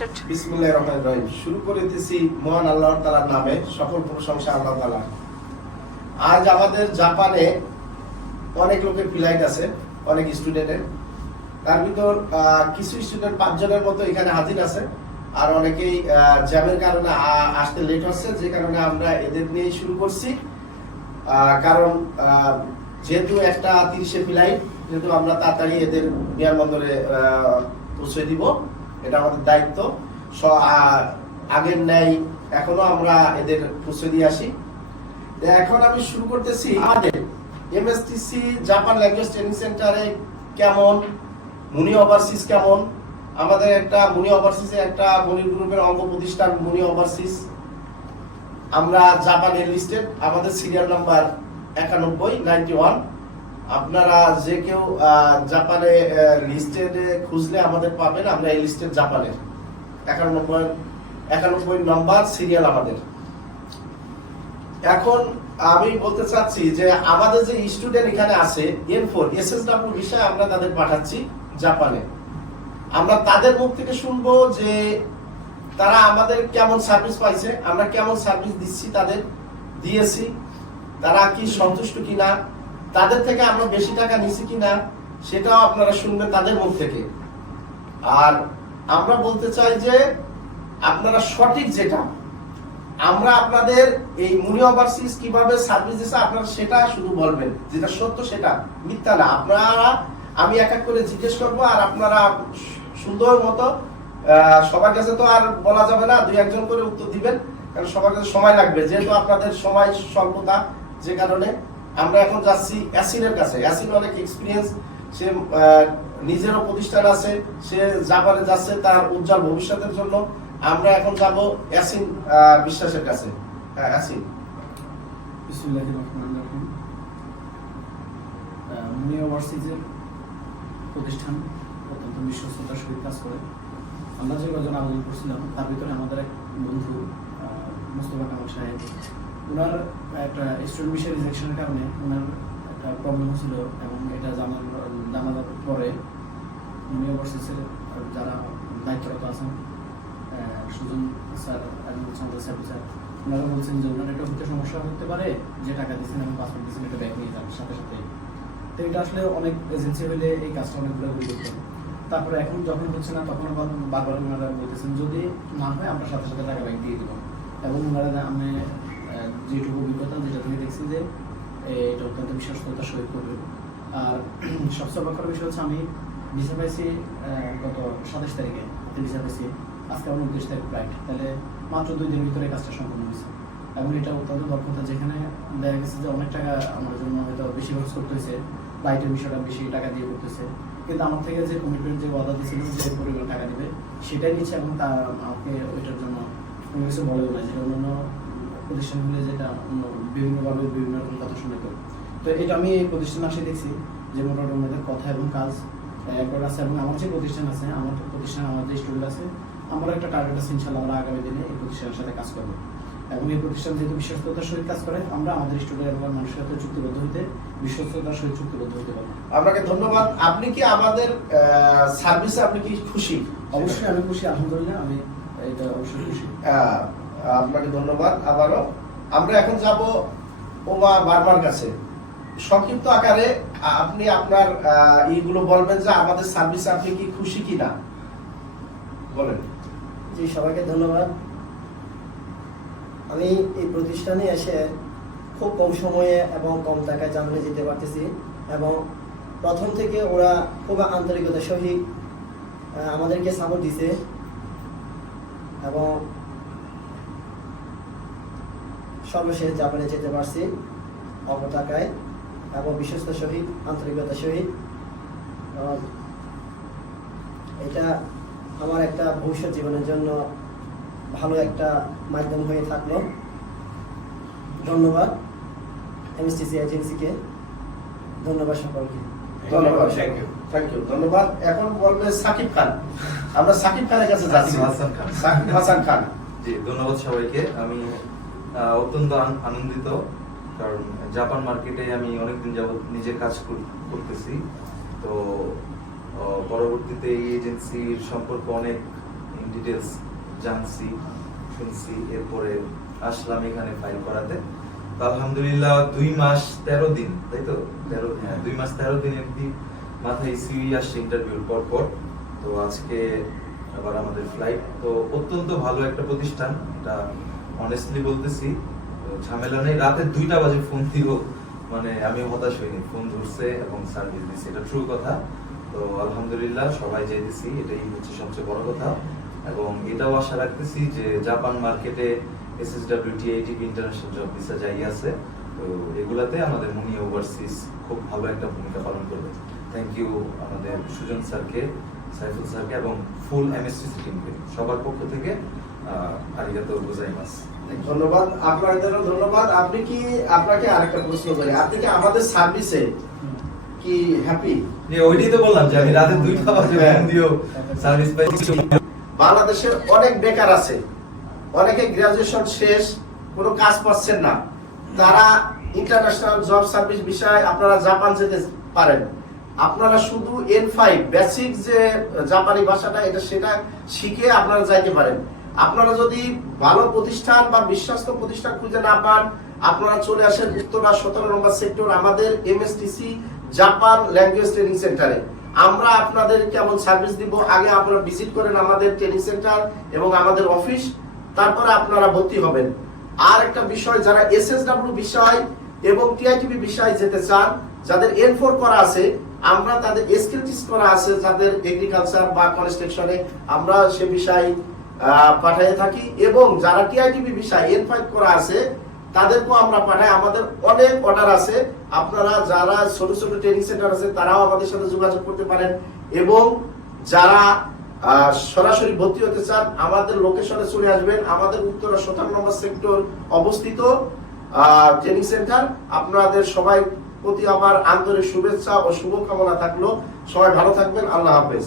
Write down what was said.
বিসমিল্লাহির রহমানির রহিম। শুরু করিতেছি মহান আল্লাহ তাআলার নামে, সকল প্রশংসা আল্লাহ তাআলার। আজ আমাদের জাপানে অনেক লোকের ফ্লাইট আছে, অনেক স্টুডেন্টের। তার ভিতর কিছু স্টুডেন্ট 5 জনের মতো এখানে হাজির আছে, আর অনেকেই জ্যামের কারণে আসতে লেট হচ্ছে, যে কারণে আমরা এদের নিয়ে শুরু করছি। কারণ যেহেতু একটা 30-এ ফ্লাইট, যেহেতু আমরা তাড়াতাড়ি এদের বিমানবন্দরে পৌঁছে দিব, এটা আমাদের দায়িত্ব। আগের ন্যায় এখনো আমরা এদের পৌঁছে দিয়ে আসি। এখন আমি শুরু করতেছি আমাদের এমএসটিসি জাপান ল্যাঙ্গুয়েজ ট্রেনিং সেন্টারে কেমন, মুনি ওভারসিজ কেমন। আমাদের একটা মুনি ওভারসিজে একটা মুনি গ্রুপের অঙ্গ প্রতিষ্ঠান মুনি ওভারসিজ। আমরা জাপানের লিস্টেড, আমাদের সিরিয়াল নাম্বার 9191। আপনারা যে কেউ জাপানে লিস্টেড খুঁজলে আমাদের পাবেন। আমরা এই লিস্টেড জাপানের 91 নাম্বার সিরিয়াল আমাদের। এখন আমি বলতে চাচ্ছি যে আমাদের যে স্টুডেন্ট এখানে আছে N4 SSW বিষয়ে আমরা তাদের পাঠাচ্ছি জাপানে। আমরা তাদের মুখ থেকে শুনবো যে তারা আমাদের কেমন সার্ভিস পাইছে, আমরা কেমন সার্ভিস দিচ্ছি, তাদের দিয়েছি, তারা কি সন্তুষ্ট কিনা, তাদের থেকে আমরা বেশি টাকা নিছি কিনা, সেটাও আপনারা শুনবেন তাদের মুখ থেকে। আর আমরা বলতে চাই যে আপনারা সঠিক যেটা, আমরা আপনাদের এই মুনি ওভারসিজ কিভাবে সার্ভিস দিচ্ছে আপনারা সেটা শুধু বলবেন, যেটা সত্য সেটা, মিথ্যা না। আপনারা আমি এক এক করে জিজ্ঞেস করবো, আর আপনারা সুন্দর মতো সবার কাছে তো আর বলা যাবে না, 2-1 করে উত্তর দিবেন, কারণ সবার কাছে সময় লাগবে, যেহেতু আপনাদের সময় স্বল্পতা। যে কারণে আমরা এখন যাচ্ছি অ্যাসিনের কাছে। অ্যাসিন অনেক এক্সপিরিয়েন্স, সে নিজেরও প্রতিষ্ঠান আছে, সে জাপানে যাচ্ছে তার উজ্জ্বল ভবিষ্যতের জন্য। আমরা এখন যাব অ্যাসিন বিশ্বাসের কাছে। হ্যাঁ, অ্যাসিন। বিসমিল্লাহির রহমানির রহিম। মুনি ওভারসিজের প্রতিষ্ঠান অত্যন্ত বিশ্বস্ততার সহিত কাজ করে। আমরা যে কজন আবেদন করছিলাম তার ভিতরে আমাদের এক বন্ধু মোস্তফা কামাল সাহেব, ওনার একটা স্টুডেন্ট বিষয়ে রিজেকশনের কারণে ওনার একটা প্রবলেম হয়েছিল, এবং এটা জানার পরে মুনি ওভারসিজের যারা দায়িত্বরত আছেন সুজন স্যার এবং চন্দ্র স্যার, ওনারা বলছেন যে ওনার এটা হতে সমস্যা হতে পারে, যে টাকা দিচ্ছেন এবং পাসপোর্ট দিচ্ছেন এটা ব্যাক নিয়ে যান সাথে সাথে। তো এটা আসলে অনেক এজেন্সি হলে এই কাজটা অনেক ঘোরাঘুরি করতেন। তারপরে এখন যখন হচ্ছে না তখন বারবার ওনারা বলতেছেন যদি না হয় আমরা সাথে সাথে টাকা ব্যাক দিয়ে দেবো। এবং ওনারা আমি যেটুকু অভিজ্ঞতা যেটা থেকে দেখছি যে এটা অত্যন্ত বিশ্বস্ততার সহিত করবে। আর সবচেয়ে অবাক করার বিষয় হচ্ছে আমি ভিসা পাইছি গত 27 তারিখে, ভিসা পাইছি আজকে 29 তারিখ ফ্লাইট, তাহলে মাত্র 2 দিনের ভিতরে কাজটা সম্পূর্ণ হয়েছে। এবং এটা অত্যন্ত দক্ষতা, যেখানে দেখা গেছে যে অনেক টাকা আমার জন্য হয়তো বেশি খরচ করতে হয়েছে, ফ্লাইটের বিষয়টা বেশি টাকা দিয়ে করতেছে, কিন্তু আমার থেকে যে কমিটমেন্ট যে ওয়াদা দিয়েছিল যে পরিমাণ টাকা দিবে সেটাই নিচ্ছে, এবং তা আমাকে ওইটার জন্য কোনো কিছু বলেও না, যেটা অন্য প্রতিষ্ঠান হলে যেটা অন্য বিভিন্নভাবে বিভিন্ন রকম কথা শুনে। তো এটা আমি এই প্রতিষ্ঠানে আসে দেখছি যে মোটামুটি আমাদের কথা এবং কাজ একবার আছে। এবং আমার যে প্রতিষ্ঠান আছে, আমার প্রতিষ্ঠান, আমার যে স্টুডেন্ট আছে, আমার একটা টার্গেট আছে ইনশাআল্লাহ আমরা আগামী দিনে এই প্রতিষ্ঠানের সাথে কাজ করবো। এবং এই প্রতিষ্ঠান যেহেতু বিশ্বস্ততার সহিত কাজ করে, আমরা আমাদের স্টুডেন্ট এবং মানুষের সাথে চুক্তিবদ্ধ হইতে, বিশ্বস্ততার সহিত চুক্তিবদ্ধ হতে পারবো। আপনাকে ধন্যবাদ। আপনি কি আমাদের সার্ভিসে আপনি কি খুশি? অবশ্যই আমি খুশি, আলহামদুলিল্লাহ, আমি এটা অবশ্যই খুশি। আপনাকে ধন্যবাদ আবারও। আমরা এখন যাব ওমা বার্মার কাছে। সংক্ষিপ্ত আকারে আপনি আপনার এইগুলো বলবেন যে আমাদের সার্ভিসে আপনি কি খুশি কিনা, বলেন। জি, সবাইকে ধন্যবাদ। আমি এই প্রতিষ্ঠানে এসে খুব কম সময়ে এবং কম টাকায় জাপানে যেতে পারতেছি, এবং প্রথম থেকে ওরা খুব আন্তরিকতার সহিত আমাদেরকে সাপোর্ট দিছে, এবং সর্বশেষ জাপানে যেতে পারছি অল্প টাকায় এবং বিশ্বস্ত সহিত, আন্তরিকতার সহিত। এটা আমার একটা ভবিষ্যৎ জীবনের জন্য ভালো একটা মাধ্যম হয়ে থাকলো। ধন্যবাদ এমএসটিসি এজেন্সিকে, ধন্যবাদ সকলকে। ধন্যবাদ, থ্যাংক ইউ, ধন্যবাদ। এখন বলবে সাকিব খান। আমরা সাকিব খানের কাছে যাচ্ছি। সাকিব হাসান খান। জি, ধন্যবাদ সবাইকে। আমি অত্যন্ত আনন্দিত, কারণ জাপান মার্কেটে আমি অনেকদিন যাবত নিজে কাজ করতেছি। তো পরবর্তীতে এই এজেন্সির সম্পর্কে অনেক ডিটেলস জানছি, শুনছি, এরপরে আসলাম এখানে ফাইল করাতে। তো আলহামদুলিল্লাহ 2 মাস 13 দিন, তাই তো 2 মাস 13 দিনের মাথায় সিভি আসছে ইন্টারভিউর পর। তো আজকে আবার আমাদের ফ্লাইট। তো অত্যন্ত ভালো একটা প্রতিষ্ঠান, এটা অনেস্টলি বলতেছি, ঝামেলা নেই। রাতে 2টা বাজে ফোন দিল, মানে আমি হতাশ হইনি, ফোন ধরছে এবং সার্ভিস দিচ্ছে, এটা ট্রু কথা। তো আলহামদুলিল্লাহ সবাই যাইতেছি, এটাই হচ্ছে সবচেয়ে বড় কথা। এবং এটাও আশা রাখতেছি যে জাপান মার্কেটে SSW TITP international job visa যাই আছে, তো এগুলাতে আমাদের মুনি ওভারসিজ খুব ভালো একটা ভূমিকা পালন করবে। থ্যাংক ইউ আমাদের সুজন স্যারকে, সাইফুল স্যারকে এবং ফুল MSTC টিমকে, সবার পক্ষ থেকে আরিগাতো গোজাইমাসু। ধন্যবাদ, আপনাদেরও ধন্যবাদ। আপনাকে আরেকটা প্রশ্ন করি, আপনি কি আমাদের সার্ভিসে কি হ্যাপি? ওইটাই তো বললাম যে আমি রাতে 2টা বাজে ফোন দিও সার্ভিস পাইছি। বাংলাদেশের অনেক বেকার আছে, অনেকে গ্রাজুয়েশন শেষ, কোনো কাজ পাচ্ছেন না, তারা ইন্টারন্যাশনাল জব সার্ভিস বিষয়ে আপনারা জাপান যেতে পারেন। আপনারা শুধু N5 বেসিক যে জাপানি ভাষাটা সেটা শিখে আপনারা যাইতে পারেন। আপনারা যদি ভালো প্রতিষ্ঠান বা বিশ্বস্ত প্রতিষ্ঠান খুঁজে না পান, আপনারা চলে আসেন উত্তরা 17 নম্বর সেক্টর আমাদের MSTC জাপান ল্যাঙ্গুয়েজ ট্রেনিং সেন্টারে। আমরা আপনাদের কেমন সার্ভিস দিব, আগে আপনারা ভিজিট করেন আমাদের ট্রেনিং সেন্টার এবং আমাদের অফিস, তারপরে আপনারা ভর্তি হবেন। আর একটা বিষয়, যারা SSW বিষয় এবং TITP বিষয় যেতে চান, যাদের N4 করা আছে, আমরা তাদের স্কিল টেস্ট করা আছে, যাদের এগ্রিকালচার বা কনস্ট্রাকশনে আমরা সে বিষয় পাঠিয়ে থাকি। এবং যারা TITP বিষয় N5 করা আছে তাদেরকেও আমরা পাঠাই। আমাদের অনেক অর্ডার আছে, আপনারা যারা ছোট ছোট ট্রেনিং সেন্টার আছে তারাও আমাদের সাথে যোগাযোগ করতে পারেন। এবং যারা সরাসরি ভর্তি হতে চান, আমাদের লোকেশনে চলে আসবেন। আমাদের উত্তরা 17 নম্বর সেক্টর অবস্থিত ট্রেনিং সেন্টার। আপনাদের সবাই প্রতি আমার আন্তরিক শুভেচ্ছা ও শুভকামনা থাকলো। সবাই ভালো থাকবেন। আল্লাহ হাফেজ।